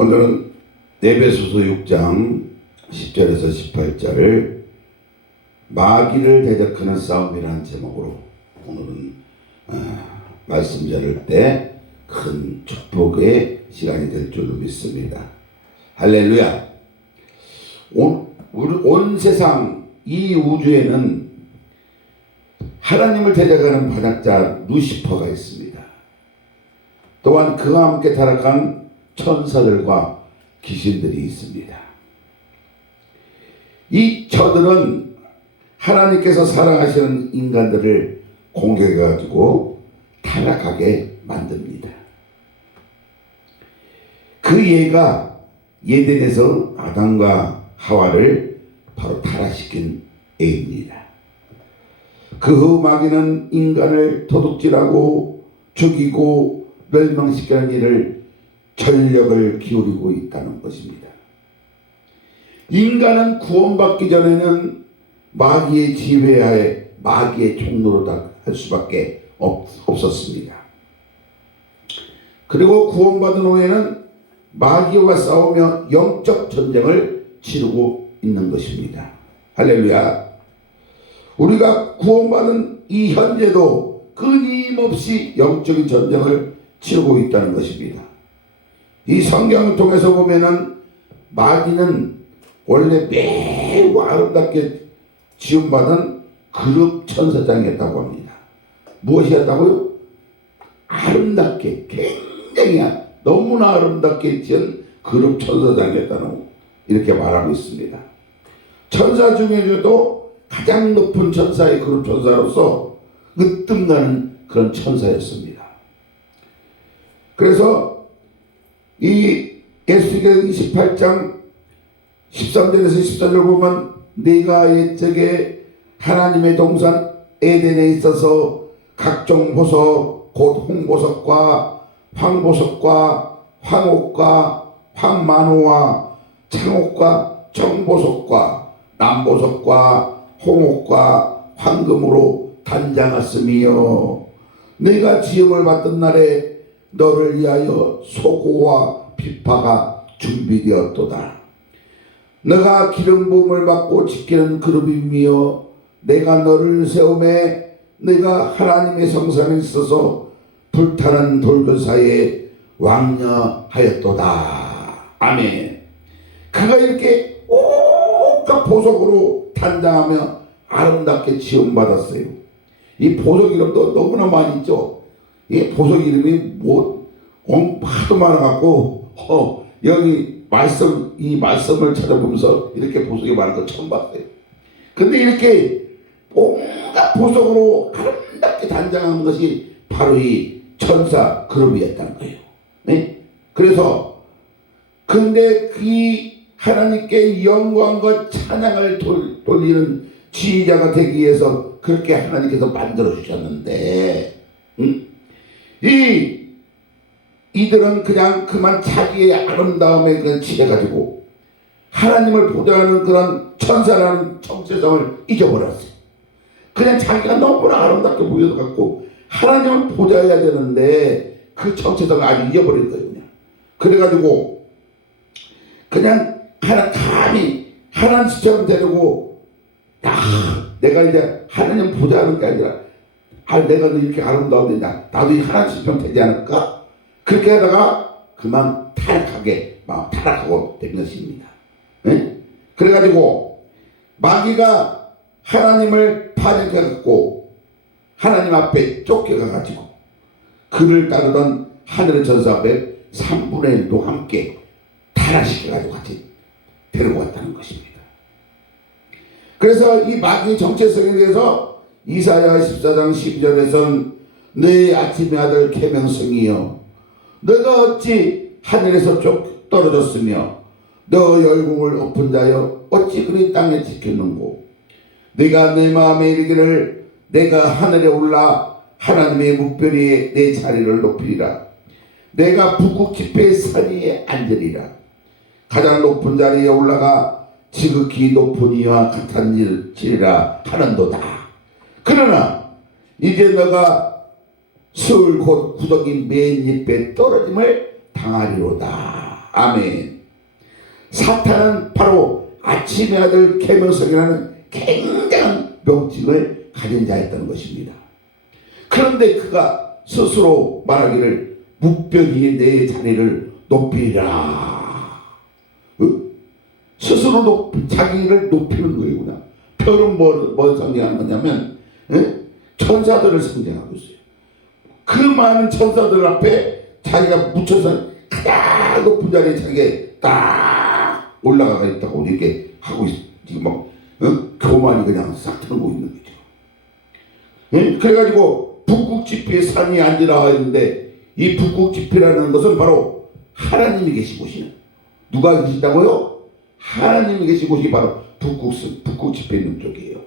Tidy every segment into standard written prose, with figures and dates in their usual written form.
오늘은 에베소서 6장 10절에서 18절 마귀를 대적하는 싸움이라는 제목으로 오늘은 말씀 전할 때 큰 축복의 시간이 될 줄로 믿습니다. 할렐루야. 온 세상 이 우주에는 하나님을 대적하는 반역자 루시퍼가 있습니다. 또한 그와 함께 타락한 천사들과 귀신들이 있습니다. 이 저들은 하나님께서 사랑하시는 인간들을 공격해가지고 타락하게 만듭니다. 그 예가 예덴에서 아담과 하와를 바로 타락시킨 예입니다. 그 후 마귀는 인간을 도둑질하고 죽이고 멸망시키는 일을 전력을 기울이고 있다는 것입니다. 인간은 구원받기 전에는 마귀의 지배하에 마귀의 종로로 할 수밖에 없었습니다. 그리고 구원받은 후에는 마귀와 싸우며 영적 전쟁을 치르고 있는 것입니다. 할렐루야. 우리가 구원받은 이 현재도 끊임없이 영적인 전쟁을 치르고 있다는 것입니다. 이 성경을 통해서 보면은 마귀는 원래 매우 아름답게 지음받은 그룹 천사장이었다고 합니다. 무엇이었다고요? 아름답게, 굉장히 너무나 아름답게 지은 그룹 천사장이었다는 이렇게 말하고 있습니다. 천사 중에도 가장 높은 천사의 그룹 천사로서 으뜸나는 그런 천사였습니다. 그래서 이 에스겔 28장 13절에서 14절 보면 네가 옛적에 하나님의 동산 에덴에 있어서 각종 보석 곧 홍보석과 황보석과 황옥과 황만호와 창옥과 청보석과 남보석과 홍옥과 황금으로 단장하였으며 네가 지음을 받던 날에 너를 위하여 소고와 비파가 준비되었도다. 너가 기름 부음을 받고 지키는 그룹이며 내가 너를 세우매 네가 하나님의 성산에 있어서 불타는 돌들 사이에 왕녀하였도다. 아멘. 그가 이렇게 온갖 보석으로 단장하며 아름답게 지음받았어요. 이 보석 이름도 너무나 많이 있죠. 이 보석 이름이 하도 많아갖고 여기 이 말씀을 찾아보면서 이렇게 보석이 많은 거 처음 봤어요. 근데 이렇게 온갖 보석으로 아름답게 단장한 것이 바로 이 천사 그룹이었다는 거예요. 네? 그래서 근데 그 하나님께 영광과 찬양을 돌리는 지휘자가 되기 위해서 그렇게 하나님께서 만들어 주셨는데 이들은 그냥 그만 자기의 아름다움에 그냥 취해가지고 하나님을 보좌하는 그런 천사라는 정체성을 잊어버렸어요. 그냥 자기가 너무나 아름답게 보여서 갖고 하나님을 보좌해야 되는데 그 정체성을 아주 잊어버린 거예요. 그래가지고 그냥 감히 하나님 시처럼 되려고 내가 이제 하나님 보좌하는 게 아니라 내가 이렇게 아름다운데 나도 이 하나님 시처럼 되지 않을까? 그렇게 하다가 그만 타락하고 된 것입니다. 네? 그래가지고 마귀가 하나님을 파괴해갖고 하나님 앞에 쫓겨가가지고 그를 따르던 하늘의 전사 앞에 3분의 1도 함께 타락시켜가지고 같이 데리고 왔다는 것입니다. 그래서 이 마귀의 정체성에 대해서 이사야 14장 12절에서는 너의 아침의 아들 계명성이여 너가 어찌 하늘에서 쭉 떨어졌으며 너 열궁을 엎은 자여 어찌 그리 땅에 지켰는고 네가 내 마음에 이르기를 내가 하늘에 올라 하나님의 묵별 위에 내 자리를 높이리라. 내가 북극 지폐의 산 위에 앉으리라. 가장 높은 자리에 올라가 지극히 높은 이와 같으리라 하는도다. 그러나 이제 너가 술 곧 구덩이 맨 잎에 떨어짐을 당하리로다. 아멘. 사탄은 바로 아침의 아들 계명성이라는 굉장한 명칭을 가진 자였다는 것입니다. 그런데 그가 스스로 말하기를 무뼈히 내 자리를 높이리라. 스스로 자기를 높이는 거구나. 별은 뭘 상징하는 거냐면 천사들을 상징하고 있어요. 그 많은 천사들 앞에 자기가 묻혀서 가장 높은 자리에 자기가 딱 올라가 있다고 이렇게 하고 있어. 지금 막 교만이 그냥 싹 틀고 있는 거죠. 그래가지고 북극지폐의 산이 아니라 했는데 이 북극지폐라는 것은 바로 하나님이 계신 곳이에요. 누가 계시다고요? 하나님이 계신 곳이 바로 북극지폐 있는 쪽이에요.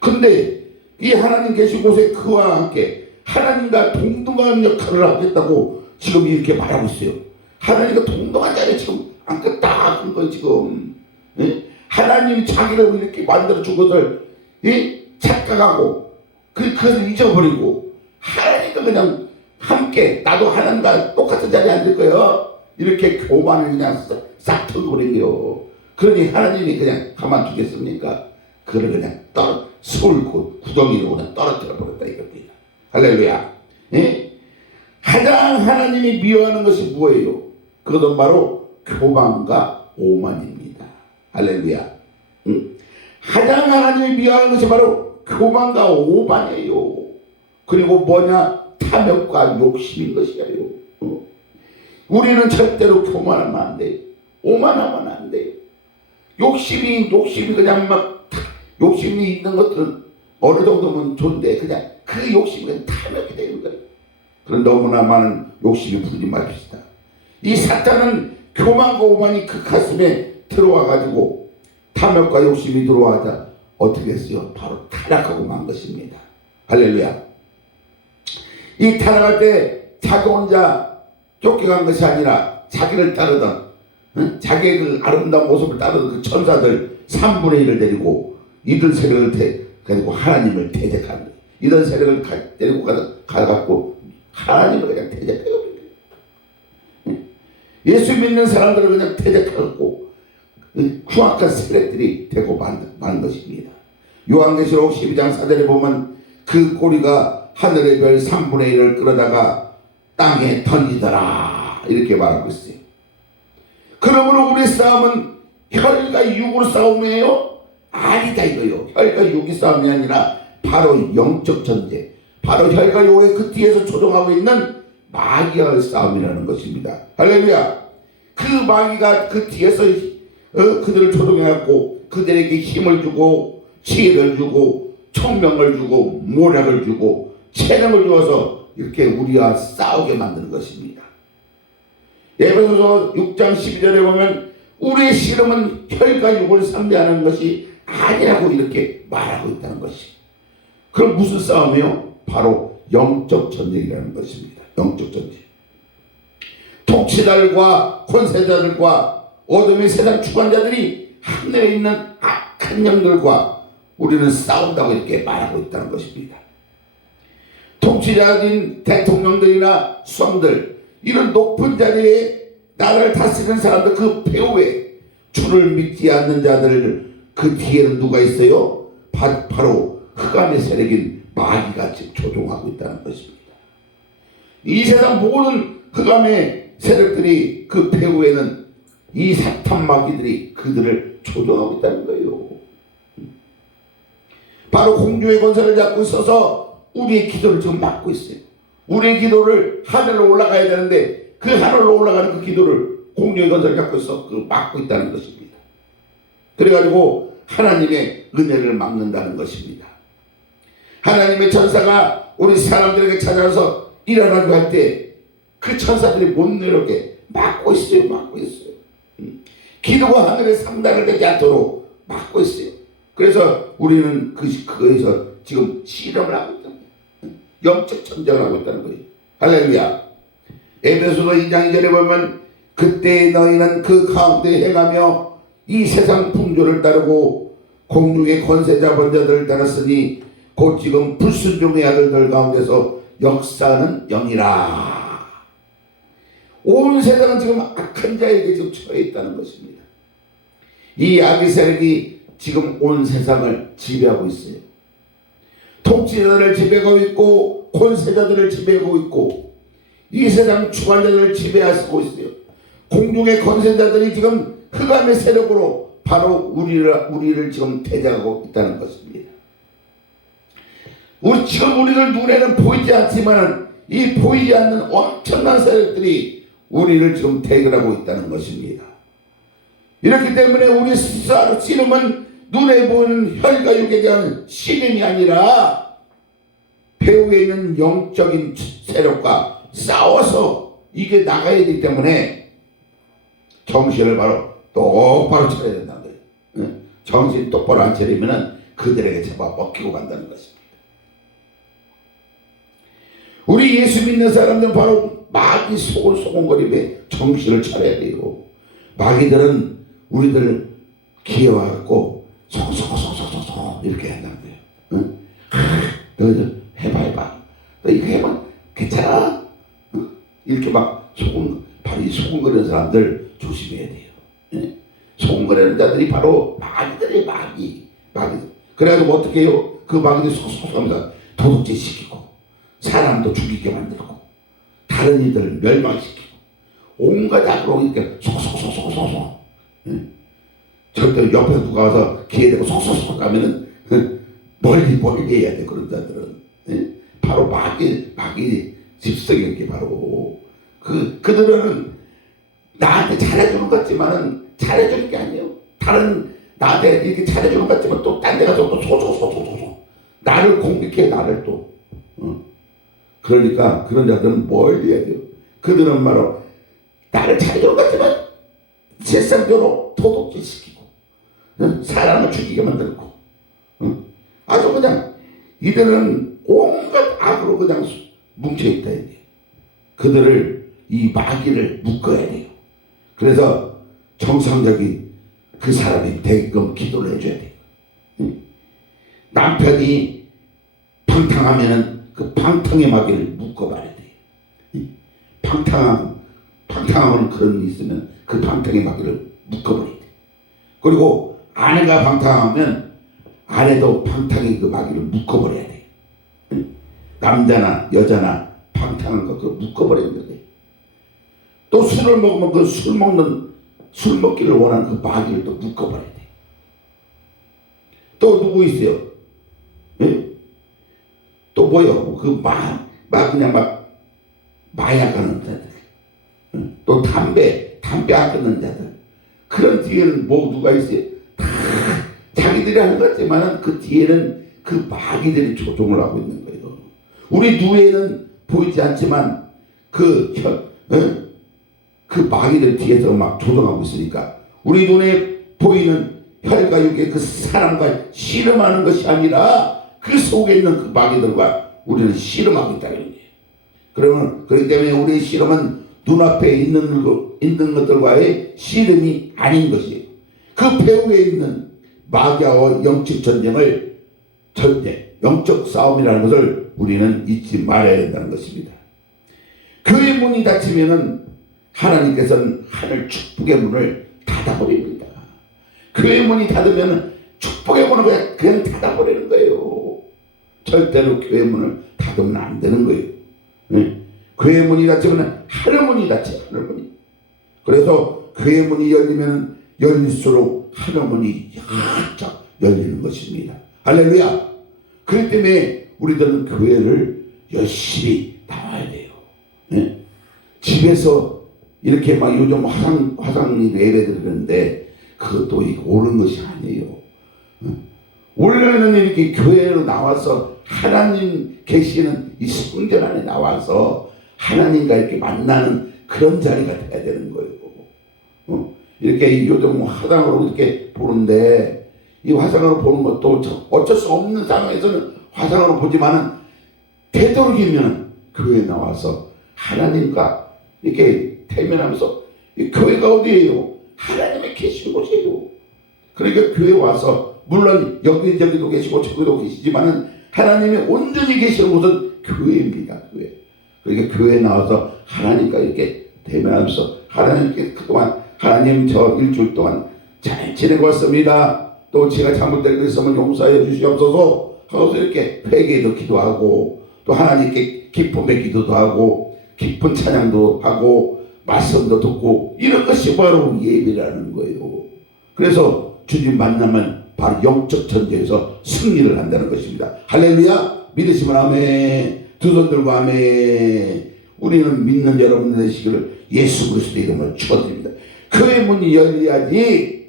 근데 이 하나님 계신 곳에 그와 함께 하나님과 동등한 역할을 하겠다고 지금 이렇게 말하고 있어요. 하나님과 동등한 자리에 지금 앉겠다 그런 거예요 지금. 하나님이 자기를 이렇게 만들어준 것을 착각하고 그것을 잊어버리고 하나님과 그냥 함께 나도 하나님과 똑같은 자리에 앉을 거예요. 이렇게 교만을 그냥 싹 털어버리요. 그러니 하나님이 그냥 가만 두겠습니까? 그걸 그냥 서울 구덩이로 그냥 떨어뜨려 버렸다 이겁니다. 할렐루야. 가장 하나님이 미워하는 것이 뭐예요? 그것은 바로 교만과 오만입니다. 할렐루야. 가장 하나님이 미워하는 것이 바로 교만과 오만이에요. 그리고 뭐냐? 탐욕과 욕심인 것이에요. 우리는 절대로 교만하면 안 돼요. 오만하면 안 돼요. 욕심이 그냥 막 욕심이 있는 것들은 어느 정도면 좋은데 그냥 그 욕심이 그냥 탐욕이 되는 거예요. 그런 너무나 많은 욕심이 부리지 맙시다. 이 사탄은 교만과 오만이 그 가슴에 들어와가지고 탐욕과 욕심이 들어와자 어떻게 했어요? 바로 타락하고 만 것입니다. 할렐루야. 이 타락할 때 자기 혼자 쫓겨간 것이 아니라 자기를 따르던 자기의 그 아름다운 모습을 따르던 그 천사들 3분의 1을 데리고 이들 세력을 데리고 하나님을 대적하는 거예요. 이런 세력을 데리고 가갖고 하나님을 그냥 대적해요. 예수 믿는 사람들을 그냥 대적하고 흉악한 세력들이 되고 만 것입니다. 요한계시록 12장 4절에 보면 그 꼬리가 하늘의 별 3분의 1을 끌어다가 땅에 던지더라 이렇게 말하고 있어요. 그러므로 우리 싸움은 혈과 육으로 싸움이에요? 아니다 이거요. 혈과 육이 싸움이 아니라 바로 영적 전쟁, 바로 혈과 육의 그 뒤에서 조종하고 있는 마귀와의 싸움이라는 것입니다. 할렐루야. 그 마귀가 그 뒤에서 그들을 조종해갖고 그들에게 힘을 주고 지혜를 주고 총명을 주고 모략을 주고 체력을 주어서 이렇게 우리와 싸우게 만드는 것입니다. 에베소서 6장 12절에 보면 우리의 씨름은 혈과 육을 상대하는 것이 아니라고 이렇게 말하고 있다는 것이. 그럼 무슨 싸움이요? 바로 영적 전쟁이라는 것입니다. 영적 전쟁. 통치자들과 권세자들과 어둠의 세상 주관자들이 하늘에 있는 악한 영들과 우리는 싸운다고 이렇게 말하고 있다는 것입니다. 통치자인 대통령들이나 수왕들, 이런 높은 자리에 나라를 다스리는 사람들, 그 배후에 주를 믿지 않는 자들 그 뒤에는 누가 있어요? 바로 흑암의 세력인 마귀가 지금 조종하고 있다는 것입니다. 이 세상 모든 흑암의 세력들이 그 배후에는 이 사탄 마귀들이 그들을 조종하고 있다는 거예요. 바로 공중의 권세를 잡고 있어서 우리의 기도를 지금 막고 있어요. 우리의 기도를 하늘로 올라가야 되는데 그 하늘로 올라가는 그 기도를 공중의 권세를 갖고 있어 막고 있다는 것입니다. 그래가지고 하나님의 은혜를 막는다는 것입니다. 하나님의 천사가 우리 사람들에게 찾아와서 일어나고 할 때 그 천사들이 못 내려오게 막고 있어요. 막고 있어요. 기도가 하늘에 상달을 되지 않도록 막고 있어요. 그래서 우리는 그거에서 지금 실험을 하고 있다는 거예요. 영적 전쟁을 하고 있다는 거예요. 할렐루야. 에베소서 2장 2절에 보면 그때 너희는 그 가운데 행하며 이 세상 풍조를 따르고 공중의 권세 잡은 자들을 따랐으니 곧 지금 불순종의 아들들 가운데서 역사하는 영이라. 온 세상은 지금 악한 자에게 지금 처해 있다는 것입니다. 이 악의 세력이 지금 온 세상을 지배하고 있어요. 통치자들을 지배하고 있고 권세자들을 지배하고 있고 이 세상 주관자들을 지배하고 있어요. 공중의 권세자들이 지금 흑암의 세력으로 바로 우리를 지금 대장하고 있다는 것입니다. 지금 우리들 눈에는 보이지 않지만 이 보이지 않는 엄청난 세력들이 우리를 지금 대결하고 있다는 것입니다. 이렇기 때문에 우리 씨름은 눈에 보이는 혈과 육에 대한 씨름이 아니라 배후에 있는 영적인 세력과 싸워서 이게 나가야 되기 때문에 정신을 바로 똑바로 차려야 된다는 거예요. 정신 똑바로 안 차리면 그들에게 잡아먹히고 간다는 것입니다. 우리 예수 믿는 사람들은 바로 마귀 소곤소곤거림에 정신을 차려야 돼요. 마귀들은 우리들 기어와갖고 소소소소소소 이렇게 한다는 거예요. 응? 너 해봐. 너 이거 해봐. 괜찮아? 응? 이렇게 막 바로 이 소곤거리는 사람들 조심해야 돼요. 응? 소곤거리는 자들이 바로 마귀들이에요. 마귀. 그래가지고 어떻게 해요? 그 마귀들이 소소소하면서 도둑질 시키고 사람도 죽이게 만들고 다른 이들을 멸망시키고 온갖 악으로 이렇게 소소소소소소. 절대 옆에 누가 와서 기회되고 소소소 가면은 멀리 해야 돼. 그런 자들은 바로 마귀 집성이 이렇게 바로 그들은 나한테 잘해주는 것 같지만은 잘해주는 게 아니에요. 다른 나한테 이렇게 잘해주는 것 같지만 또 딴 데 가서 또 소소소소소 나를 공격해. 나를 또 그러니까 그런 자들은 멀리 해야 돼요. 그들은 바로 나를 잘해주는 것 같지만 세상적으로 도둑질 시키고 사람을 죽이게 만들고 아주 그냥 이들은 온갖 악으로 그냥 뭉쳐있다. 그들을 이 마귀를 묶어야 돼요. 그래서 정상적인 그 사람이 되게끔 기도를 해줘야 돼요. 남편이 방탕하면은 그 방탕의 마귀를 묶어봐야 돼요. 방탕하면 그런 일이 있으면 그 방탕의 마귀를 묶어버려야 돼요. 그리고 아내가 방탕하면 아내도 방탕의 그 마귀를 묶어버려야 돼요. 남자나 여자나 방탕한 거 그거 묶어버려야 돼요. 또 술을 먹으면 그 술 먹기를 원하는 그 마귀를 또 묶어버려야 돼요. 또 누구 있어요? 예? 또 뭐요? 그냥 마약하는 자들, 또 담배 안 끊는 자들, 그런 뒤에는 뭐 누가 있어요? 다 자기들이 하는 것 같지만 그 뒤에는 그 마귀들이 조종을 하고 있는 거예요. 우리 눈에는 보이지 않지만 그 마귀들 뒤에서 막 조종하고 있으니까 우리 눈에 보이는 혈과 육의 그 사람과 씨름하는 것이 아니라 그 속에 있는 그 마귀들과 우리는 씨름하고 있다는 거예요. 그렇기 때문에 우리의 씨름은 눈앞에 있는 것들과의 씨름이 아닌 것이에요. 그 배후에 있는 마귀와 영적 영적 싸움이라는 것을 우리는 잊지 말아야 된다는 것입니다. 교회 문이 닫히면은 하나님께서는 하늘 축복의 문을 닫아버립니다. 교회 문이 닫으면 축복의 문을 그냥 닫아버리는 거예요. 절대로 교회 문을 닫으면 안 되는 거예요. 교회 문이 닫히면 하늘 문이 닫혀요. 하늘 문이. 그래서 교회 문이 열리면 열릴수록 하늘 문이 활짝 열리는 것입니다. 할렐루야. 그렇기 때문에 우리들은 교회를 열심히 나와야 돼요. 집에서 이렇게 막 요즘 화상 예배 드리는데 그것도 옳은 것이 아니에요. 원래는 이렇게 교회로 나와서 하나님 계시는 이 성전 안에 나와서 하나님과 이렇게 만나는 그런 자리가 돼야 되는 거예요. 이렇게 요즘 화상으로 이렇게 보는데 이 화상으로 보는 것도 어쩔 수 없는 상황에서는 화상으로 보지만은 되도록이면 교회에 나와서 하나님과 이렇게 대면하면서 이 교회가 어디예요? 하나님의 계시는 곳이에요. 그러니까 교회 와서 물론 여기저기도 계시고 저기도 계시지만은 하나님이 온전히 계시는 곳은 교회입니다. 교회. 그러니까 교회에 나와서 하나님과 이렇게 대면하면서 하나님께 그동안 하나님 저 일주일 동안 잘 지내고 왔습니다. 또 제가 잘못된 것 있으면 용서해 주시옵소서 하고서 이렇게 회개도 기도하고 또 하나님께 기쁨의 기도도 하고 기쁜 찬양도 하고 말씀도 듣고 이런 것이 바로 예배라는 거예요. 그래서 주님 만나면 바로 영적 전쟁에서 승리를 한다는 것입니다. 할렐루야. 믿으시면 아멘. 두 손 들고 아멘. 우리는 믿는 여러분 되시기를 예수 그리스도의 이름으로 축원드립니다. 그의 문이 열려야지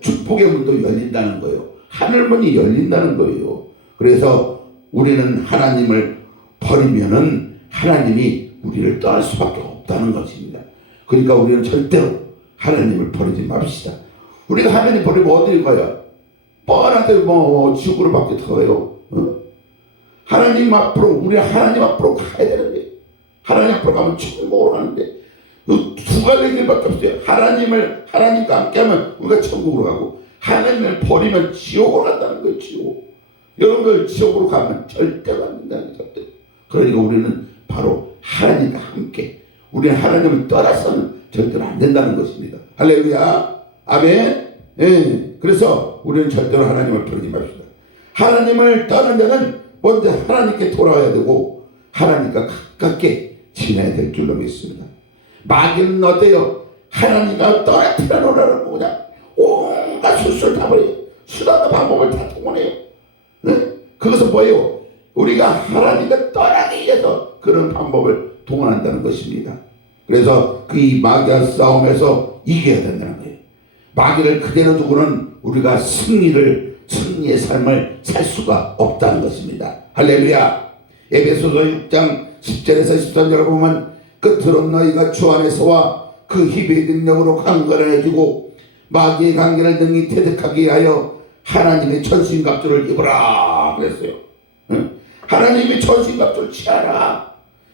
축복의 문도 열린다는 거예요. 하늘 문이 열린다는 거예요. 그래서 우리는 하나님을 버리면은 하나님이 우리를 떠날 수밖에 없다는 것입니다. 그러니까 우리는 절대로 하나님을 버리지 맙시다. 우리가 하나님 버리면 어디를 가요? 뻔하게 지옥으로 밖에 가요. 하나님 앞으로 우리 하나님 앞으로 가야 되는데 하나님 앞으로 가면 천국으로 가는데 두 가지 길밖에 없어요. 하나님과 함께하면 우리가 천국으로 가고 하나님을 버리면 지옥으로 간다는 거예요. 지옥. 여러분들 지옥으로 가면 절대로 안 된다는 거죠. 그러니까 우리는 바로 하나님과 함께 우리는 하나님을 떠나서는 절대로 안 된다는 것입니다. 할렐루야. 아멘. 예. 그래서 우리는 절대로 하나님을 버리지 맙시다. 하나님을 떠난 자는 먼저 하나님께 돌아와야 되고 하나님과 가깝게 지내야 될 줄로 믿습니다. 마귀는 어때요? 하나님과 떨어뜨려 놓으라고 그냥 온갖 수술 다 버려요. 수단과 방법을 다 동원해요. 네? 그것은 뭐예요? 우리가 하나님과 떠나기 위해서 그런 방법을 동원한다는 것입니다. 그래서 그 이 마귀와 싸움에서 이겨야 된다는 거예요. 마귀를 그대로 두고는 우리가 승리의 삶을 살 수가 없다는 것입니다. 할렐루야. 에베소서 6장 10절에서 13절을 보면 끝으로 너희가 주 안에서와 그 힘의 능력으로 강건해지고 마귀의 관계를 능히 퇴적하게 하여 하나님의 천신갑주를 입으라 그랬어요. 하나님의 천신갑주를 취하라.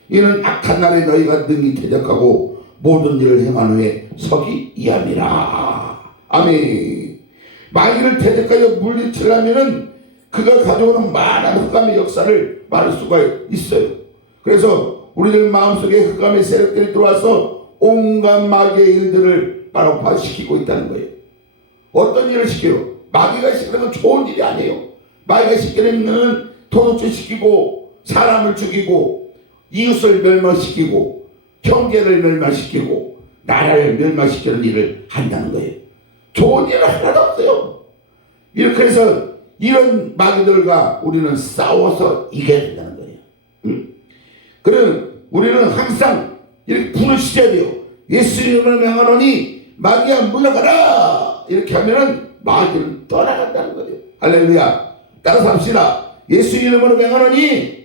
이는 악한 날에 너희가 능히 퇴적하고 모든 일을 행한 후에 서기 이함이라. 아멘. 마귀를 퇴적하여 물리치려면은 그가 가져오는 많은 흑암의 역사를 말할 수가 있어요. 그래서 우리들 마음속에 흑암의 세력들이 들어와서 온갖 마귀의 일들을 바로 시키고 있다는 거예요. 어떤 일을 시켜요? 마귀가 시키는 건 좋은 일이 아니에요. 마귀가 시키는 일은 도둑질 시키고 사람을 죽이고 이웃을 멸망시키고 형제를 멸망시키고 나라를 멸망시키는 일을 한다는 거예요. 좋은 일은 하나도 없어요. 이렇게 해서 이런 마귀들과 우리는 싸워서 이겨야 된다는 거예요. 그럼 우리는 항상 이렇게 부르셔야 돼요. 예수 이름으로 명하노니 마귀야 물러가라. 이렇게 하면은 마귀는 떠나간다는 거예요. 할렐루야. 따라서 합시다. 예수 이름으로 명하노니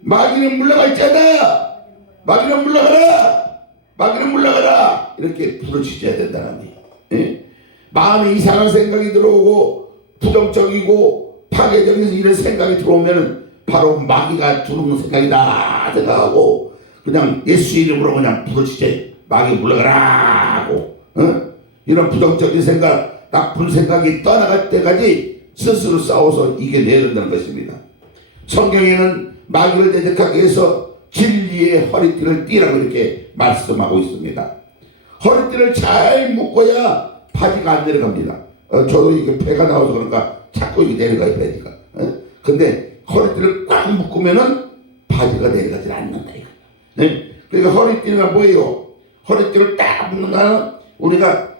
마귀는 물러갈지어다. 마귀는 물러가라. 마귀는 물러가라. 이렇게 부르짖어야 된다는 거예요. 예? 마음에 이상한 생각이 들어오고 부정적이고 파괴적인 이런 생각이 들어오면 바로 마귀가 두는 생각이다 생각하고 그냥 예수 이름으로 그냥 부르짖어요. 마귀 물러가라 하고 이런 부정적인 생각 나쁜 생각이 떠나갈 때까지 스스로 싸워서 이겨내야 된다는 것입니다. 성경에는 마귀를 대적하기 위해서 진리의 허리띠를 띠라고 이렇게 말씀하고 있습니다. 허리띠를 잘 묶어야 바지가 안 내려갑니다. 저도 이게 배가 나와서 그런가 자꾸 이게 내려가야 되니까. 근데 허리띠를 꽉 묶으면은 바지가 내려가지 않는다. 네? 그러니까 허리띠가 뭐예요? 허리띠를 딱 묶는 우리가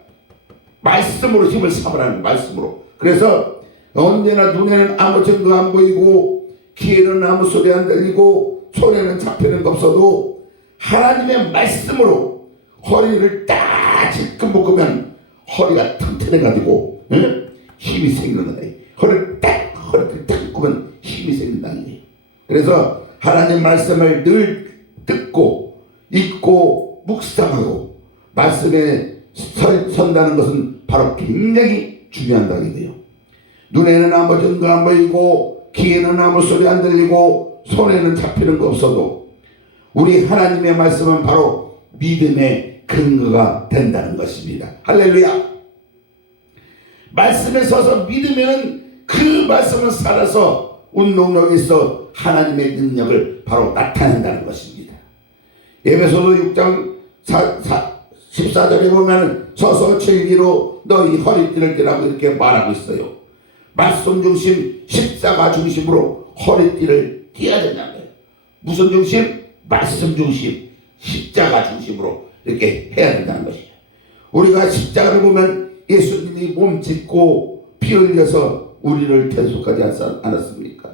말씀으로 힘을 삼으라는 말씀으로. 그래서 언제나 눈에는 아무 증거 안 보이고 귀에는 아무 소리 안 들리고 손에는 잡히는 거 없어도 하나님의 말씀으로 허리를 딱 지금 묶으면 허리가 튼튼해가지고 힘이 생기는 거다. 허리를 딱 묶으면 힘이 생긴다는 거예요. 그래서 하나님 말씀을 늘 듣고 읽고 묵상하고 말씀에 선다는 것은 바로 굉장히 중요한다는 거예요. 눈에는 아무 증거 안 보이고 귀에는 아무 소리 안 들리고 손에는 잡히는 거 없어도 우리 하나님의 말씀은 바로 믿음의 근거가 된다는 것입니다. 할렐루야. 말씀에 서서 믿으면 그 말씀은 살아서 운동력에서 하나님의 능력을 바로 나타낸다는 것입니다. 에베소서 6장 14절에 보면 서서 즐기로 너희 허리띠를 띠라고 이렇게 말하고 있어요. 말씀 중심, 십자가 중심으로 허리띠를 띠어야 된다는 거예요. 무슨 중심? 말씀 중심, 십자가 중심으로 이렇게 해야 된다는 것이죠. 우리가 십자가를 보면 예수님이 몸 찢고 피 흘려서 우리를 대속하지 않았습니까?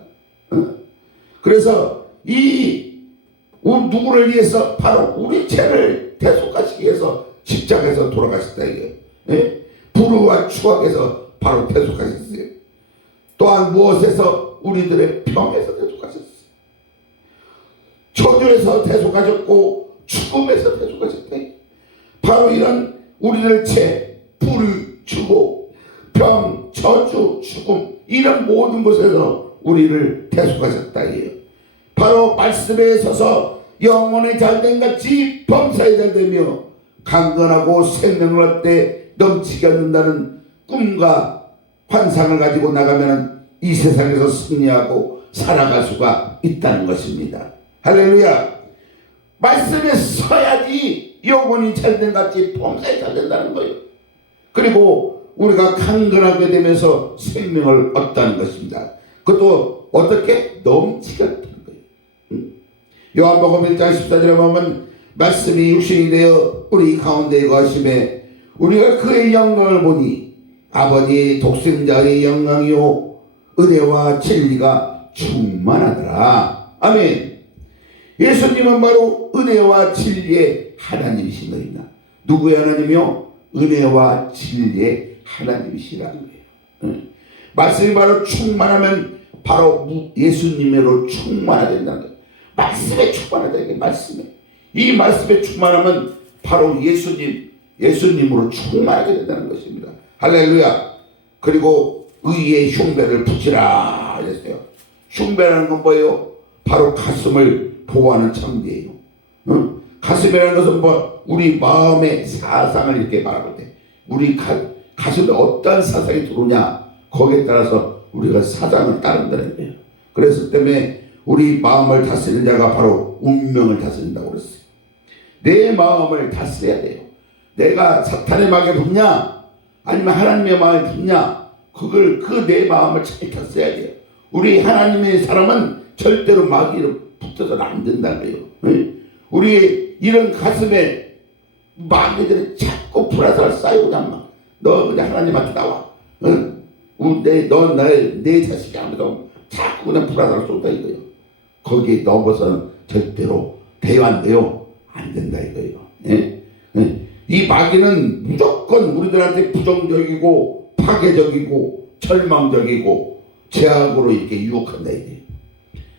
그래서 누구를 위해서? 바로 우리 죄를 대속하시기 위해서 십자가에서 돌아가셨다 이거예요. 불의와 추악에서 바로 대속하셨어요. 또한 무엇에서? 우리들의 병에서 대속하셨어요. 저주에서 대속하셨고 죽음에서 대속하셨다. 바로 이런 우리를 죄, 불의, 주고, 병, 저주, 죽음 이런 모든 것에서 우리를 대속하셨다 이에요. 바로 말씀에 서서 영혼의 잘된 같이 범사에 잘되며 강건하고 생명을 얻되 넘치게 얻는다는 꿈과 환상을 가지고 나가면 이 세상에서 승리하고 살아갈 수가 있다는 것입니다. 할렐루야. 말씀에 서야지 영혼이 잘된 같이 범사에 잘된다는 거예요. 그리고 우리가 강건하게 되면서 생명을 얻다는 것입니다. 그것도 어떻게? 넘치게 얻다는 거예요. 요한복음 1장 14절에 보면 말씀이 육신이 되어 우리 가운데 거하심에 우리가 그의 영광을 보니 아버지 독생자의 영광이요 은혜와 진리가 충만하더라. 아멘. 예수님은 바로 은혜와 진리의 하나님이신 것입니다. 누구의 하나님이요? 은혜와 진리의 하나님이시라는 거예요. 말씀이 바로 충만하면 바로 예수님으로 충만하게 된다는 거예요. 말씀에 충만하다. 이게 말씀에. 이 말씀에 충만하면 바로 예수님으로 충만하게 된다는 것입니다. 할렐루야. 그리고 의의 흉배를 붙이라 했어요. 흉배라는 건 뭐예요? 바로 가슴을 보호하는 창대예요. 가슴이라는 것은 뭐 우리 마음의 사상을 이렇게 말할 때 우리 가슴에 어떤 사상이 들어오냐 거기에 따라서 우리가 사상을 따른다는 거예요. 그래서 때문에 우리 마음을 다스리는 자가 바로 운명을 다스린다고 그랬어요. 내 마음을 다스려야 돼요. 내가 사탄의 마음에 붙냐 아니면 하나님의 마음에 붙냐 그걸 내 마음을 잘 다스려야 돼요. 우리 하나님의 사람은 절대로 마귀로 붙어서는 안 된다는 거예요. 우리 이런 가슴에 마귀들이 자꾸 불화살 쌓이고 잠만 너 그냥 하나님한테 나와. 내 자식이 아무도 자꾸 그냥 불화살 쏟아 이거예요. 거기에 넘어서는 절대로 대화한대요. 안 된다 이거예요. 이 마귀는 무조건 우리들한테 부정적이고 파괴적이고 절망적이고 죄악으로 이렇게 유혹한다 이거예요.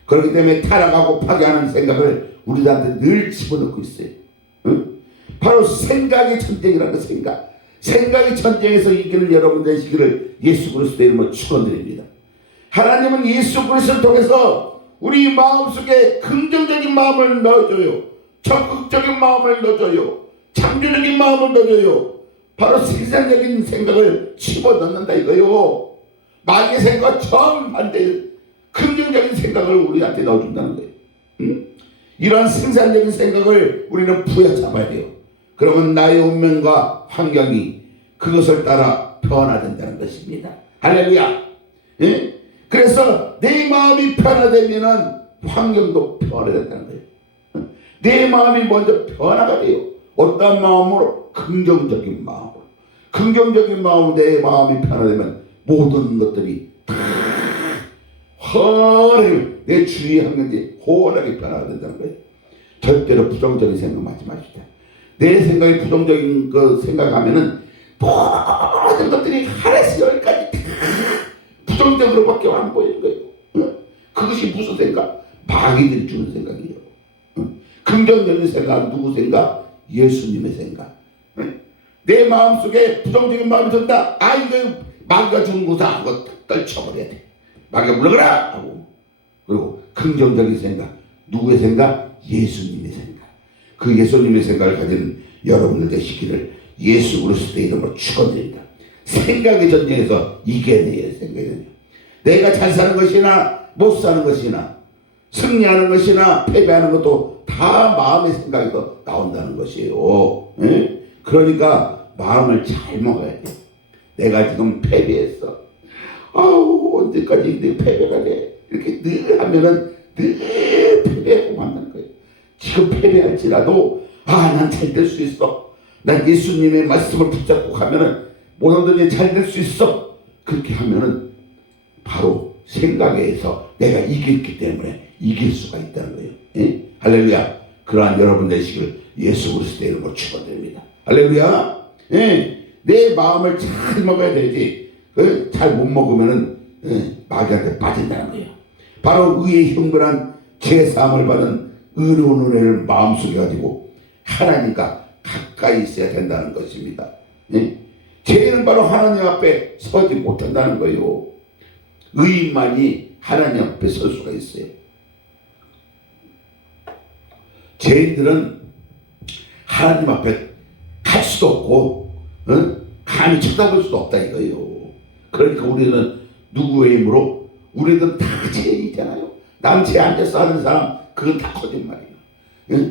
그렇기 때문에 타락하고 파괴하는 생각을 우리들한테 늘 집어넣고 있어요. 바로 생각의 전쟁이라는 거. 생각의 전쟁에서 이기는 여러분 되시기를 예수 그리스도의 이름으로 축원드립니다. 하나님은 예수 그리스도를 통해서 우리 마음속에 긍정적인 마음을 넣어줘요. 적극적인 마음을 넣어줘요. 창조적인 마음을 넣어줘요. 바로 생산적인 생각을 집어넣는다 이거요. 마귀의 생각과 정반대 긍정적인 생각을 우리한테 넣어준다는 거예요. 이런 생산적인 생각을 우리는 부여잡아야 돼요. 그러면 나의 운명과 환경이 그것을 따라 변화된다는 것입니다. 할렐루야. 그래서 내 마음이 변화되면은 환경도 변화된다는 거예요. 내 마음이 먼저 변화가 돼요. 어떤 마음으로? 긍정적인 마음으로. 긍정적인 마음으로 내 마음이 변화되면 모든 것들이 다 훤하게 내 주위의 환경이 훤하게 변화가 된다는 거예요. 절대로 부정적인 생각 하지 마십시오. 내 생각이 부정적인 거 생각하면은 모든 것들이 하나에서 열까지 다 부정적으로밖에 안 보이는 거예요. 그것이 무슨 생각? 마귀들이 주는 생각이에요. 긍정적인 생각 누구 생각? 예수님의 생각. 내 마음속에 부정적인 마음이 든다. 이거 마귀가 주는 거다. 그거 떨쳐버려야 돼. 마귀가 물러가라 하고. 그리고 긍정적인 생각 누구의 생각? 예수님의 생각. 그 예수님의 생각을 가진 여러분들 되시기를 예수 그리스도의 이름으로 축원드립니다. 생각의 전쟁에서 이겨내야 생각이 전쟁. 내가 잘 사는 것이나 못 사는 것이나 승리하는 것이나 패배하는 것도 다 마음의 생각에서 나온다는 것이에요. 예? 그러니까 마음을 잘 먹어야 돼. 내가 지금 패배했어. 아우, 언제까지 내 패배가 돼? 이렇게 늘 하면은 늘 패배하고 만난 거예요. 지금 패배할지라도 난 잘 될 수 있어. 난 예수님의 말씀을 붙잡고 가면은 모든 일이 잘 될 수 있어. 그렇게 하면은 바로 생각에서 내가 이겼기 때문에 이길 수가 있다는 거예요. 예? 할렐루야. 그러한 여러분 되시길 예수 그리스도의 이름으로 축원드립니다. 할렐루야. 예? 내 마음을 잘 먹어야 되지. 잘 못 먹으면은 마귀한테 빠진다는 거예요. 바로 의의 형벌한 제사함을 받은 의로운 은혜를 마음속에 가지고 하나님과 가까이 있어야 된다는 것입니다. 예? 죄는 바로 하나님 앞에 서지 못한다는 거예요. 의인만이 하나님 앞에 설 수가 있어요. 죄인들은 하나님 앞에 갈 수도 없고 감히 쳐다볼 수도 없다 이거예요. 그러니까 우리는 누구의 힘으로? 우리는 다 죄인이잖아요. 남 죄 앉아서 하는 사람 그건 다 거짓말이에요.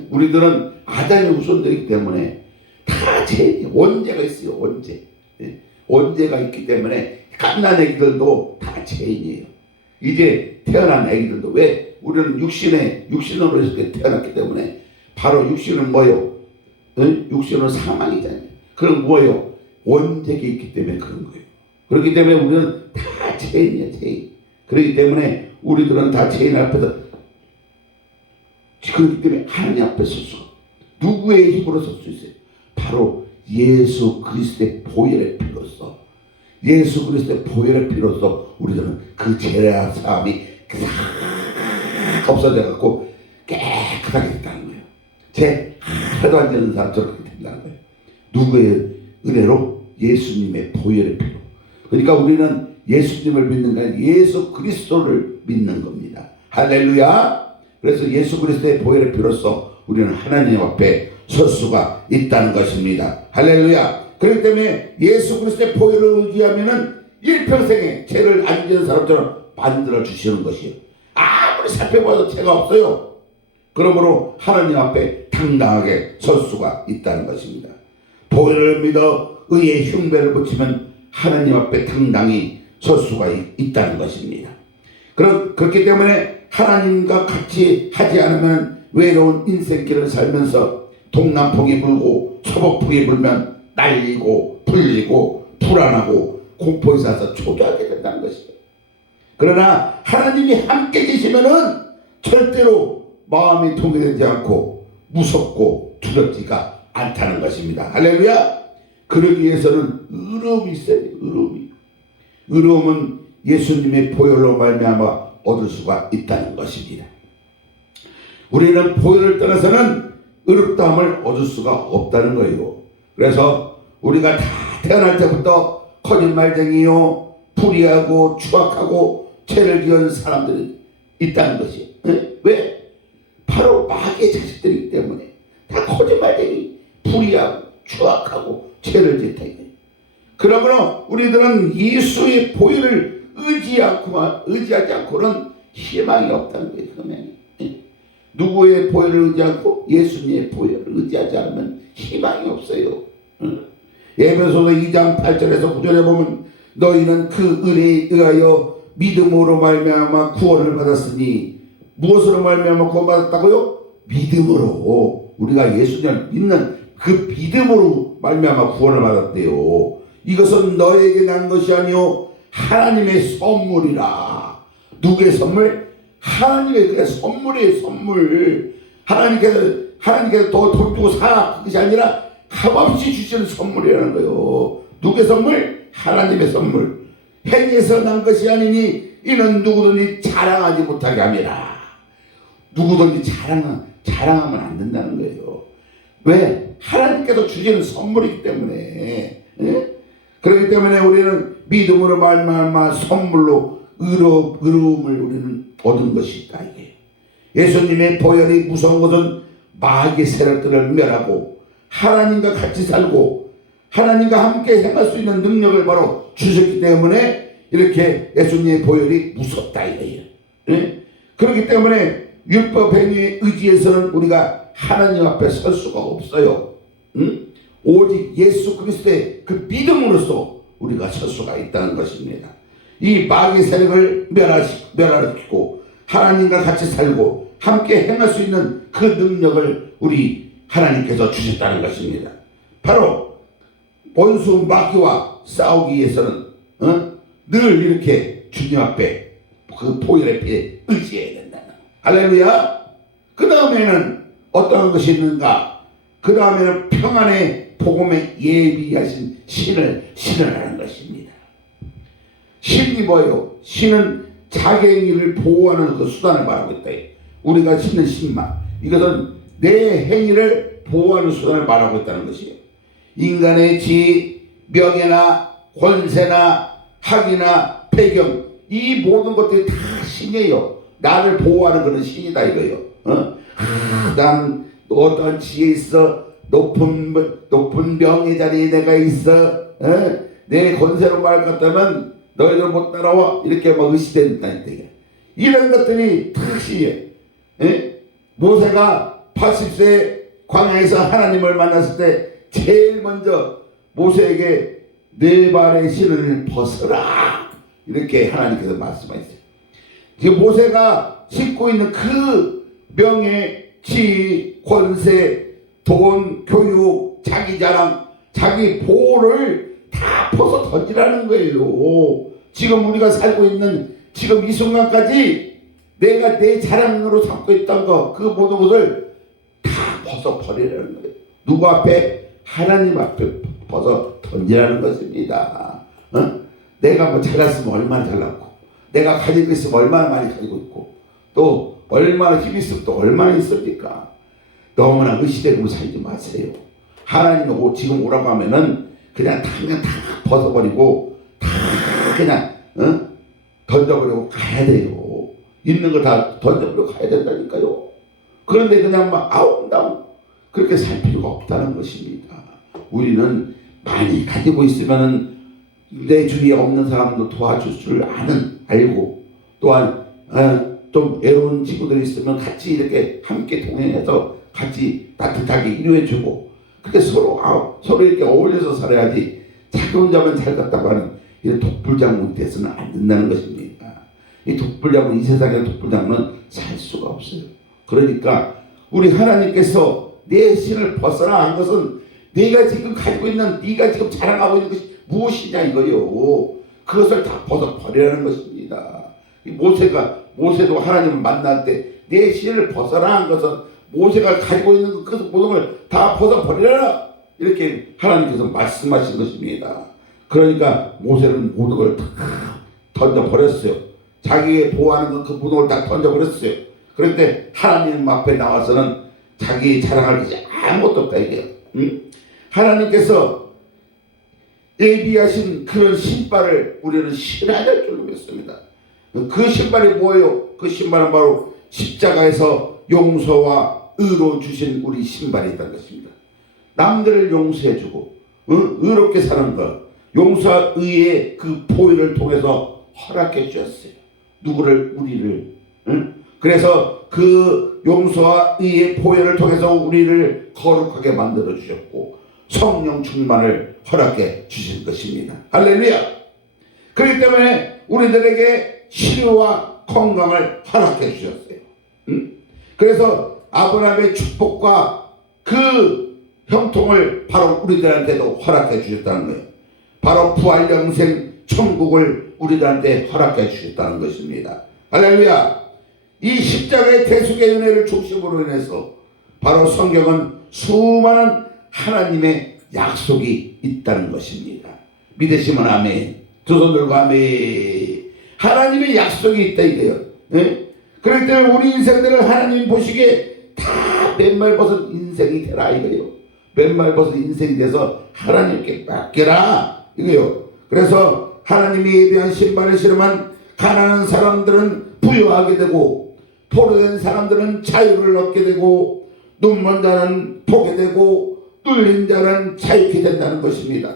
우리들은 아담의 후손들이기 때문에 다 죄인이에요. 원죄가 있어요. 원죄. 원죄가 있기 때문에 갓난 애기들도 다 죄인이에요. 이제 태어난 애기들도 왜? 우리는 육신으로 이렇게 태어났기 때문에 바로 육신은 뭐예요? 육신은 사망이잖아요. 그럼 뭐예요? 원죄가 있기 때문에 그런 거예요. 그렇기 때문에 우리는 다 죄인이에요. 죄인. 그렇기 때문에 우리들은 다 죄인 앞에서 그렇기 때문에 하나님 앞에 설 수가 누구의 힘으로 설 수 있어요? 바로 예수 그리스도의 보혈의 피로써 예수 그리스도의 보혈의 피로써 우리들은 그 죄의 사함이 싹 없어져 갖고 깨끗하게 됐다는 거예요. 죄 하나도 안 되는 사람처럼 그렇게 된다는 거예요. 누구의 은혜로? 예수님의 보혈의 피로. 그러니까 우리는 예수님을 믿는 게 아니라 예수 그리스도를 믿는 겁니다. 할렐루야. 그래서 예수 그리스도의 보혈의 피로써 우리는 하나님 앞에 설 수가 있다는 것입니다. 할렐루야. 그렇기 때문에 예수 그리스도의 보혈을 의지하면은 일평생에 죄를 안 지은 사람처럼 만들어 주시는 것이에요. 아무리 살펴봐도 죄가 없어요. 그러므로 하나님 앞에 당당하게 설 수가 있다는 것입니다. 보혈을 믿어 의의 흉배를 붙이면 하나님 앞에 당당히 설 수가 있다는 것입니다. 그렇기 때문에 하나님과 같이 하지 않으면 외로운 인생길을 살면서 동남풍이 불고 서북풍이 불면 날리고 불리고 불안하고 공포에 사서 초조하게 된다는 것이에요. 그러나 하나님이 함께 계시면은 절대로 마음이 통일되지 않고 무섭고 두렵지가 않다는 것입니다. 할렐루야. 그러기 위해서는 의로움이 있어야 돼요. 의로움은 예수님의 보혈로 말미암아 얻을 수가 있다는 것입니다. 우리는 보혈을 떠나서는 의롭다함을 얻을 수가 없다는 거예요. 그래서 우리가 다 태어날 때부터 거짓말쟁이요, 불의하고 추악하고 죄를 지은 사람들이 있다는 것이에요. 왜? 바로 마귀의 자식들이기 때문에 다 거짓말쟁이, 불의하고 추악하고 죄를 짓다 이거예요. 그러므로 우리들은 예수의 보혈을 의지하지 않고는 희망이 없다는 거예요. 희망이. 누구의 보혈을 의지하고 예수님의 보혈을 의지하지 않으면 희망이 없어요. 에베소서 2장 8절에서 9절에 보면 너희는 그 은혜에 의하여 믿음으로 말미암아 구원을 받았으니 무엇으로 말미암아 구원받았다고요? 믿음으로. 우리가 예수님을 믿는 그 믿음으로 말미암아 구원을 받았대요. 이것은 너에게 난 것이 아니요 하나님의 선물이라. 누구의 선물? 하나님의 그래 선물이에요. 선물. 하나님께서 더 돈 주고 사 그것이 아니라 값없이 주시는 선물이라는 거예요. 누구의 선물? 하나님의 선물. 행에서 난 것이 아니니 이는 누구든지 자랑하지 못하게 함이라. 누구든지 자랑하면 안 된다는 거예요. 왜? 하나님께서 주시는 선물이기 때문에. 그렇기 때문에 우리는 믿음으로 말미암아 선물로 의로움을 우리는 얻은 것이 있다 이게. 예수님의 보혈이 무서운 것은 마귀의 세력들을 멸하고 하나님과 같이 살고 하나님과 함께 행할 수 있는 능력을 바로 주셨기 때문에 이렇게 예수님의 보혈이 무섭다 이거예요. 그렇기 때문에 율법 행위에 의지해서는 우리가 하나님 앞에 설 수가 없어요. 응? 오직 예수 그리스도의 그 믿음으로써 우리가 설 수가 있다는 것입니다. 이 마귀의 세력을 멸하시고 하나님과 같이 살고 함께 행할 수 있는 그 능력을 우리 하나님께서 주셨다는 것입니다. 바로 원수 마귀와 싸우기 위해서는 늘 이렇게 주님 앞에 그 보혈의 피에 의지해야 된다. 할렐루야. 그 다음에는 어떠한 것이 있는가? 그 다음에는 평안의 복음에 예비하신 신을 신으라는 것입니다. 신이 뭐예요? 신은 자기의 일을 보호하는 그 수단을 말하고 있다. 우리가 신는 신만, 이것은 내 행위를 보호하는 수단을 말하고 있다는 것이에요. 인간의 지, 명예나 권세나 학이나 배경, 이 모든 것들이 다 신이에요. 나를 보호하는 그런 신이다 이거예요. 나는 어떠한 지에 있어, 높은 명예 자리에 내가 있어, 내 권세로 말할 것 같다면 너희들 못 따라와, 이렇게 막 의시된다는 얘기야. 이런 것들이 다 신이에요. 모세가 80세 광야에서 하나님을 만났을 때 제일 먼저 모세에게 네 발의 신을 벗어라, 이렇게 하나님께서 말씀하셨어요. 지금 모세가 신고 있는 그 명예, 지위, 권세, 돈, 교육, 자기 자랑, 자기 보호를 다 벗어 던지라는 거예요. 지금 우리가 살고 있는 지금 이 순간까지 내가 내 자랑으로 삼고 있던 거, 그 모든 것을 다 벗어 버리라는 거예요. 누구 앞에? 하나님 앞에 벗어 던지라는 것입니다. 내가 뭐 잘났으면 얼마나 잘났고, 내가 가지고 있으면 얼마나 많이 가지고 있고, 또 얼마나 힘이 있으면 또 얼마나 있습니까? 너무나 의시되고 살지 마세요. 하나님이 지금 오라고 하면은 그냥 다 벗어버리고 다 그냥 던져버리고 가야 돼요. 있는 거 다 던져버리고 가야 된다니까요. 그런데 그냥 막 아웅다웅 그렇게 살 필요가 없다는 것입니다. 우리는 많이 가지고 있으면은 내 주위에 없는 사람도 도와줄 줄 알고, 또한 좀 외로운 친구들이 있으면 같이 이렇게 함께 동행해서 같이 따뜻하게 위로해주고, 그렇게 서로 이렇게 어울려서 살아야지 자기 혼자만 잘 갔다고 하는 이런 독불장군이 돼서는 안 된다는 것입니다. 이 독불장군, 이 세상의 독불장군은 살 수가 없어요. 그러니까 우리 하나님께서 내 신을 벗어라 한 것은 네가 지금 가지고 있는, 네가 지금 자랑하고 있는 것이 무엇이냐 이거요. 그것을 다 벗어 버리라는 것입니다. 모세도 하나님을 만날 때 내 신을 벗어라 한 것은 모세가 가지고 있는 그 모든 걸 다 벗어 버리라, 이렇게 하나님께서 말씀하신 것입니다. 그러니까 모세는 모든 걸 다 던져 버렸어요. 자기의 보호하는 그 모든 걸 다 던져 버렸어요. 그런데 하나님 앞에 나와서는 자기 자랑할 것이 아무것도 없다 이게요. 하나님께서 예비하신 그런 신발을 우리는 신어야 될 줄로 믿습니다. 그 신발이 뭐예요? 그 신발은 바로 십자가에서 용서와 의로 주신 우리 신발이 있다는 것입니다. 남들을 용서해주고 의롭게 사는 것, 용서와 의의 그 보혈을 통해서 허락해 주셨어요. 누구를? 우리를. 그래서 그 용서와 의의 보혈을 통해서 우리를 거룩하게 만들어 주셨고 성령 충만을 허락해 주신 것입니다. 할렐루야. 그렇기 때문에 우리들에게 치료와 건강을 허락해 주셨어요. 그래서 아브라함의 축복과 그 형통을 바로 우리들한테도 허락해 주셨다는 거예요. 바로 부활 영생 천국을 우리들한테 허락해 주셨다는 것입니다. 할렐루야. 이 십자가의 대속의 은혜를 중심으로 인해서 바로 성경은 수많은 하나님의 약속이 있다는 것입니다. 믿으시면 아멘. 두 손 들고 아멘. 하나님의 약속이 있다 이거예요. 그렇기 때문에 우리 인생들을 하나님 보시기에 다 맨말벗은 인생이 되라 이거예요. 맨말벗은 인생이 돼서 하나님께 맡겨라 이거예요. 그래서 하나님이 예비한 신발을 신으면 가난한 사람들은 부유하게 되고, 포로된 사람들은 자유를 얻게 되고, 눈먼 자는 보게 되고, 뚫린 자는 자유케 된다는 것입니다.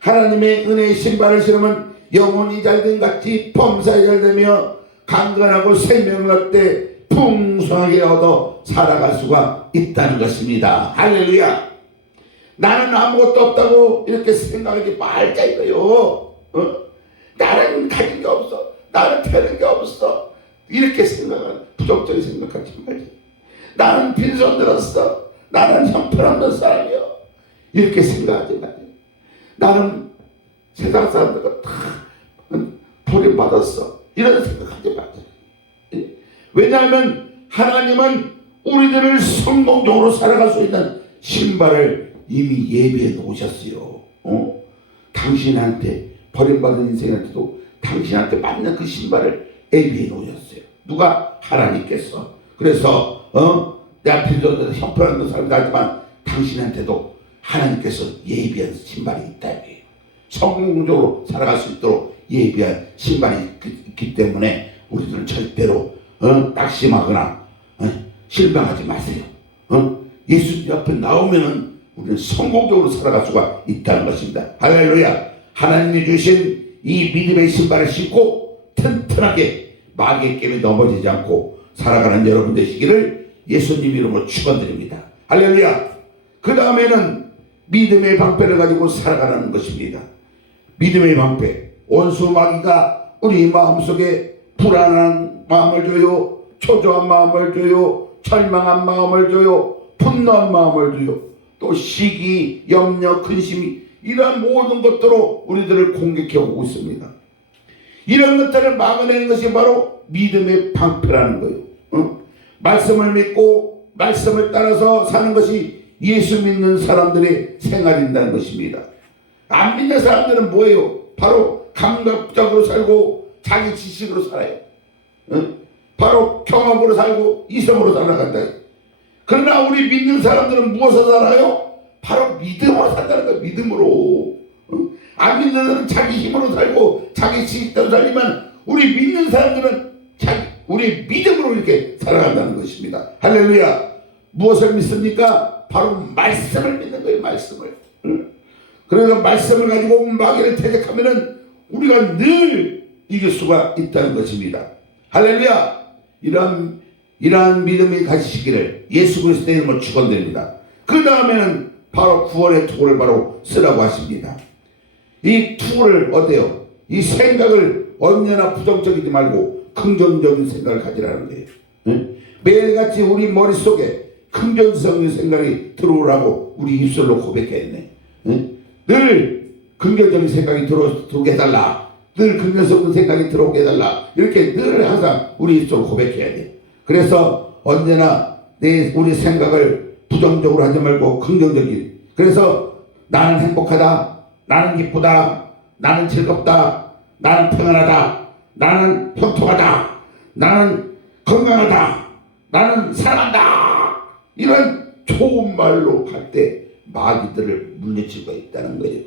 하나님의 은혜의 신발을 신으면 영혼이 잘된 같이 범사에 잘되며 강건하고 생명을 얻되 풍성하게 얻어 살아갈 수가 있다는 것입니다. 할렐루야. 나는 아무것도 없다고 이렇게 생각하지 말자 이거요. 나는 가진 게 없어. 나는 되는 게 없어. 이렇게 생각하는 부정적인 생각하지 말자. 나는 빈손 들었어. 나는 형편없는 사람이요. 이렇게 생각하지 말자. 나는 세상 사람들과 다 버림받았어. 이런 생각하지 말자. 왜냐하면 하나님은 우리들을 성공적으로 살아갈 수 있는 신발을 이미 예비해 놓으셨어요. 당신한테 버림받은 인생한테도 당신한테 맞는 그 신발을 예비해 놓으셨어요. 누가? 하나님께서. 그래서 내 앞에 형편없는 사람이 나지만 당신한테도 하나님께서 예비한 신발이 있다. 성공적으로 살아갈 수 있도록 예비한 신발이 있기 때문에 우리들은 절대로 낙심하거나 실망하지 마세요. 예수 옆에 나오면은 우리는 성공적으로 살아갈 수가 있다는 것입니다. 할렐루야. 하나님이 주신 이 믿음의 신발을 신고 튼튼하게 마귀의 게임에 넘어지지 않고 살아가는 여러분 되시기를 예수님 이름으로 축원드립니다. 할렐루야. 그 다음에는 믿음의 방패를 가지고 살아가는 것입니다. 믿음의 방패. 원수 마귀가 우리 마음속에 불안한 마음을 줘요. 초조한 마음을 줘요. 절망한 마음을 줘요. 분노한 마음을 줘요. 또 시기, 염려, 근심이 이러한 모든 것들로 우리들을 공격해 오고 있습니다. 이런 것들을 막아내는 것이 바로 믿음의 방패라는 거예요. 말씀을 믿고 말씀을 따라서 사는 것이 예수 믿는 사람들의 생활인다는 것입니다. 안 믿는 사람들은 뭐예요? 바로 감각적으로 살고 자기 지식으로 살아요. 바로 경험으로 살고 이성으로 살아간다. 그러나 우리 믿는 사람들은 무엇으로 살아요? 바로 믿음으로 산다는 거예요. 믿음으로. 안 믿는 사람은 자기 힘으로 살고 자기 지식대로 살지만 우리 믿는 사람들은 우리 믿음으로 이렇게 살아간다는 것입니다. 할렐루야. 무엇을 믿습니까? 바로 말씀을 믿는 거예요. 말씀을. 그래서 말씀을 가지고 마귀를 대적하면은 우리가 늘 이길 수가 있다는 것입니다. 할렐루야. 이러한 믿음이 가지시기를 예수 그리스도의 이름으로 축원드립니다. 그 다음에는 바로 구원의 투구를 바로 쓰라고 하십니다. 이 투구를 어때요? 이 생각을 언제나 부정적이지 말고 긍정적인 생각을 가지라는 거예요. 매일같이 우리 머릿속에 긍정적인 생각이 들어오라고 우리 입술로 고백했네. 늘 긍정적인 생각이 들어오게 해달라. 늘 긍정적인 생각이 들어오게 해달라. 이렇게 늘 항상 우리 입술로 고백해야 돼. 그래서 언제나 우리 생각을 부정적으로 하지 말고 긍정적인. 그래서 나는 행복하다. 나는 기쁘다. 나는 즐겁다. 나는 평안하다. 나는 형통하다. 나는 건강하다. 나는 사랑한다. 이런 좋은 말로 할 때 마귀들을 물리치고 있다는 거예요.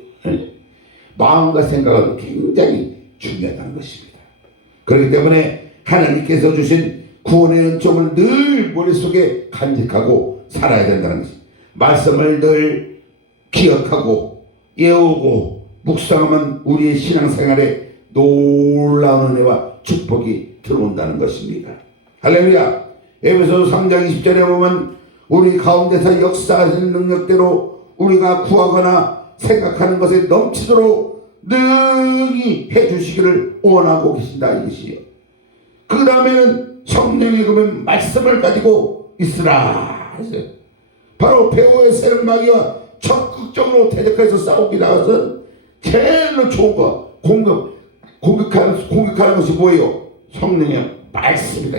마음과 생각은 굉장히 중요하다는 것입니다. 그렇기 때문에 하나님께서 주신 구원의 은총을 늘 머릿속에 간직하고 살아야 된다는 것입니다. 말씀을 늘 기억하고 외우고 묵상하면 우리의 신앙생활에 놀라운 은혜와 축복이 들어온다는 것입니다. 할렐루야. 에베소서 3장 20절에 보면 우리 가운데서 역사하시는 능력대로 우리가 구하거나 생각하는 것에 넘치도록 능히 해주시기를 원하고 계신다 이것이요. 그 다음에는 성령의 그러면 말씀을 가지고 있으라. 바로 배후의 세력 마귀와 적극적으로 대적해서 싸우기 나가서 제일 좋은 거 공격하는 것이 뭐예요? 성령의 말씀이다.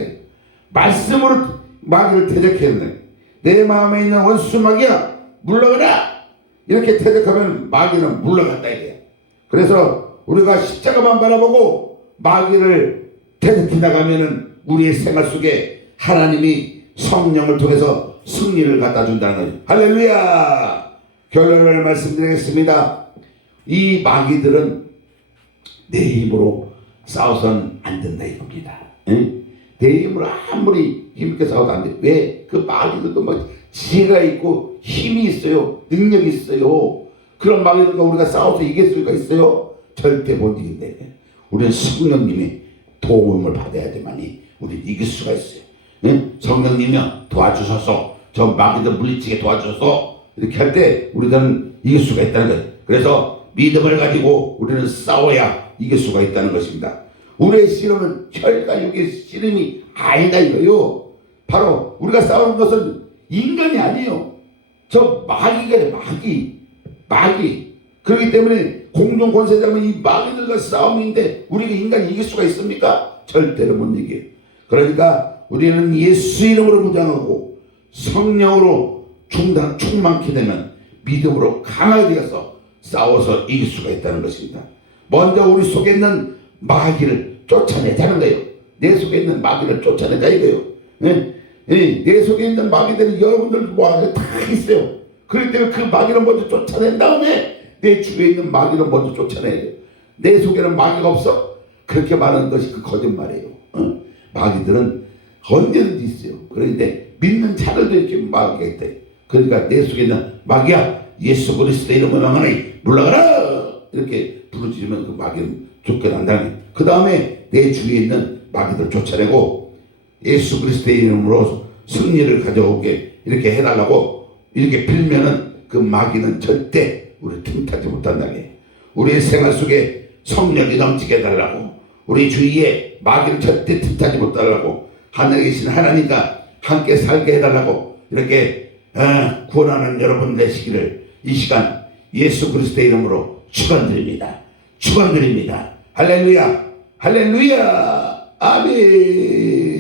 말씀으로 마귀를 대적했네. 내 마음에 있는 원수 마귀야 물러가라. 이렇게 대적하면 마귀는 물러간다 이게. 그래서 우리가 십자가만 바라보고 마귀를 대적해 나가면은 우리의 생활 속에 하나님이 성령을 통해서 승리를 갖다 준다는 거예요. 할렐루야. 결론을 말씀드리겠습니다. 이 마귀들은 내 힘으로 싸워서는 안 된다 이겁니다. 내 힘으로 아무리 힘있게 싸워도 안 돼. 왜? 그 마귀들도 막 지혜가 있고 힘이 있어요. 능력이 있어요. 그런 마귀들과 우리가 싸워서 이길 수가 있어요? 절대 못 이긴대. 우리는 성령님의 도움을 받아야지만이 우리는 이길 수가 있어요. 성령님이여 도와주소서, 저 마귀들 물리치게 도와주소서, 이렇게 할 때 우리들은 이길 수가 있다는 거예요. 그래서 믿음을 가지고 우리는 싸워야 이길 수가 있다는 것입니다. 우리의 씨름은 혈과 육의 씨름이 아니다 이거요. 바로 우리가 싸우는 것은 인간이 아니에요. 저 마귀가 마귀. 그렇기 때문에 공중 권세자는 이 마귀들과 싸움인데 우리가 인간이 이길 수가 있습니까? 절대로 못 이겨요. 그러니까 우리는 예수 이름으로 무장하고 성령으로 충만케 되면 믿음으로 강하게 되어서 싸워서 이길 수가 있다는 것입니다. 먼저 우리 속에 있는 마귀를 쫓아내자는 거예요. 내 속에 있는 마귀를 쫓아내자 이거예요. 내 속에 있는 마귀들은 여러분들 모아서 다 있어요. 그렇기 때문에 그 마귀를 먼저 쫓아낸 다음에 내 주위에 있는 마귀를 먼저 쫓아내야 돼요. 내 속에는 마귀가 없어? 그렇게 말하는 것이 그 거짓말이에요. 마귀들은 언제든지 있어요. 그런데 믿는 자들도 이렇게 마귀가 있다. 그러니까 내 속에 있는 마귀야, 예수 그리스도의 이름으로 명하노니 물러가라, 이렇게 부르짖으면 그 마귀는 쫓겨난다는 거예요. 그 다음에 내 주위에 있는 마귀들 쫓아내고 예수 그리스도의 이름으로 승리를 가져오게 이렇게 해달라고 이렇게 빌면은 그 마귀는 절대 우리 틈타지 못한다는 거예요. 우리의 생활 속에 성령이 넘치게 해달라고, 우리 주위에 마귀를 절대 틈타지 못하려고, 하늘에 계신 하나님과 함께 살게 해달라고 이렇게 구원하는 여러분 되시기를 이 시간 예수 그리스도의 이름으로 축원드립니다. 축원드립니다. 할렐루야, 할렐루야, 아멘.